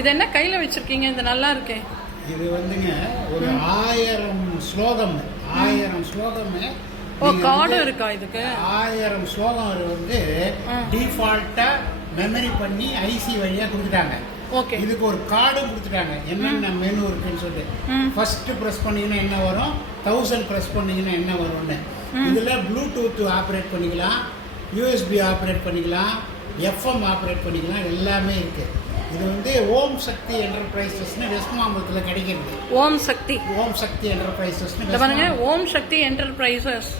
இது என்ன கையில் வச்சுருக்கீங்க? இது நல்லா இருக்கே. இது வந்துங்க ஒரு 1000 ஸ்லோகம். 1000 ஸ்லோகம். ஓ, கார்டு இருக்கா இதுக்கு? 1000 ஸ்லோகம் வந்து டிஃபால்ட்டாக மெமரி பண்ணி ஐசி வழியாக கொடுத்துட்டாங்க. ஓகே. இதுக்கு ஒரு கார்டும் கொடுத்துட்டாங்க, என்னென்ன மெனு இருக்குன்னு சொல்லிட்டு. ஃபர்ஸ்ட் ப்ரெஸ் பண்ணீங்கன்னா என்ன வரும், 1000 ப்ரெஸ் பண்ணீங்கன்னா என்ன வரும்னு. இதில் ப்ளூடூத் ஆப்ரேட் பண்ணிக்கலாம், யூஎஸ்பி ஆப்ரேட் பண்ணிக்கலாம், எஃப்எம் ஆப்ரேட் பண்ணிக்கலாம், எல்லாமே இருக்குது. இது வந்து ஓம் சக்தி என்டர்பிரைசஸ்னு வெஸ்ட் மாம்பலத்தில் கிடைக்கிறது. ஓம் சக்தி என்டர்பிரைசஸ்னு பாருங்க. Om Shakti enterprises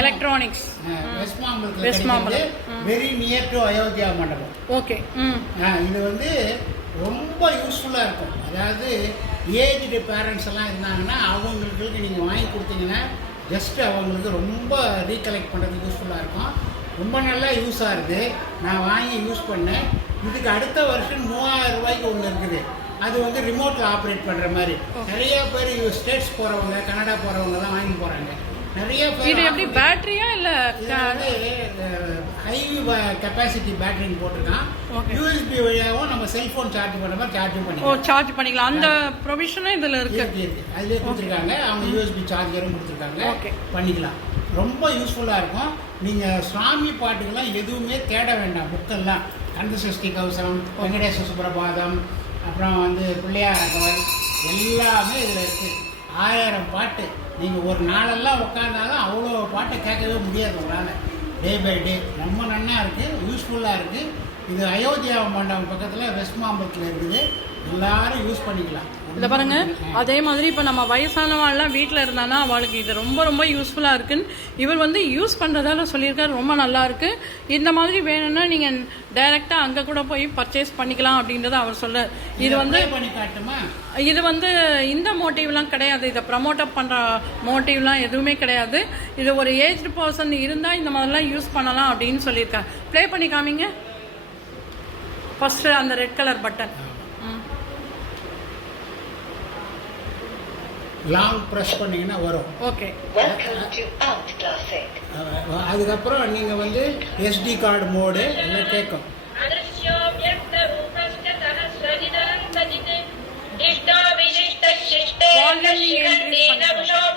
electronics West மாம்பலத்தில் very near to Ayodhya Mandapam. Okay. இது வந்து ரொம்ப யூஸ்ஃபுல்லாக இருக்கும். அதாவது ஏஜ்டு பேரண்ட்ஸ் எல்லாம் இருந்தாங்கன்னா அவங்களுக்கு நீங்கள் வாங்கி கொடுத்தீங்கன்னா ஜஸ்ட் அவங்களுக்கு ரொம்ப ரீகலெக்ட் பண்ணுறதுக்கு யூஸ்ஃபுல்லாக இருக்கும். ரொம்ப நல்லா யூஸ் ஆகுது. நான் வாங்கி யூஸ் பண்ணேன். இதுக்கு அடுத்த வருஷம் 3000 ரூபாய்க்கு ஒன்று இருக்குது. அது வந்து ரிமோட்டில் ஆப்ரேட் பண்ணுற மாதிரி. நிறைய பேர் ஸ்டேட்ஸ் போகிறவங்க, கனடா போகிறவங்கலாம் வாங்கி போகிறாங்க. நிறைய பேர். இது எப்படி பேட்டரியா இல்லை ஹை கெப்பாசிட்டி பேட்டரின்னு போட்டிருக்கான். யூஎஸ்பி வழியாகவும் நம்ம செல்ஃபோன் சார்ஜ் பண்ணுற மாதிரி சார்ஜும் பண்ணிக்கலாம். சார்ஜ் பண்ணிக்கலாம். அந்த ப்ரொவிஷனும் இதில் இருக்கு. அதிலே கொடுத்துருக்காங்க. அவங்க யூஎஸ்பி சார்ஜரும் கொடுத்துருக்காங்க, பண்ணிக்கலாம். ரொம்ப யூஸ்ஃபுல்லாக இருக்கும். நீங்கள் சுவாமி பாட்டுக்கெல்லாம் எதுவுமே தேட வேண்டாம். புக்கெல்லாம் கந்தசஷ்டி கவசம், வெங்கடேஸ்வர சுப்ரபாதம், அப்புறம் வந்து பிள்ளையாரகவல் எல்லாமே இதில் இருக்குது. 1000 பாட்டு. நீங்கள் ஒரு நாளெல்லாம் உட்காந்தாலும் அவ்வளோ பாட்டை கேட்கவே முடியாது உங்களால். டே பை டே ரொம்ப நன்னா இருக்குது, யூஸ்ஃபுல்லாக இருக்குது. இது அயோத்தியா மண்டபம் பக்கத்தில் வெஸ்ட் மாம்பலத்தில் இருக்குது. எல்லாரும் யூஸ் பண்ணிக்கலாம். இதை பாருங்க. அதே மாதிரி இப்போ நம்ம வயசானவாள்லாம் வீட்டில் இருந்தானா அவளுக்கு இது ரொம்ப ரொம்ப யூஸ்ஃபுல்லாக இருக்குன்னு இவர் வந்து யூஸ் பண்ணுறதால சொல்லியிருக்காரு. ரொம்ப நல்லா இருக்கு. இந்த மாதிரி வேணும்னா நீங்கள் டைரெக்டாக அங்கே கூட போய் பர்ச்சேஸ் பண்ணிக்கலாம் அப்படின்றத அவர் சொல்ல. இது வந்து இது வந்து இந்த மோட்டிவ்லாம் கிடையாது. இதை ப்ரமோட் அப் பண்ணுற மோட்டிவ்லாம் எதுவுமே கிடையாது. இது ஒரு ஏஜ்டு பர்சன் இருந்தால் இந்த மாதிரிலாம் யூஸ் பண்ணலாம் அப்படின்னு சொல்லியிருக்காங்க. ப்ளே பண்ணி காமிங்க. ஃபஸ்ட்டு அந்த red colour button long press பண்ணீங்கன்னா வரும். ஓகே. அதுக்கப்புறம் நீங்கள் வந்து எஸ்டி கார்டு மோடு எல்லாம் கேட்கும். வால்யூம்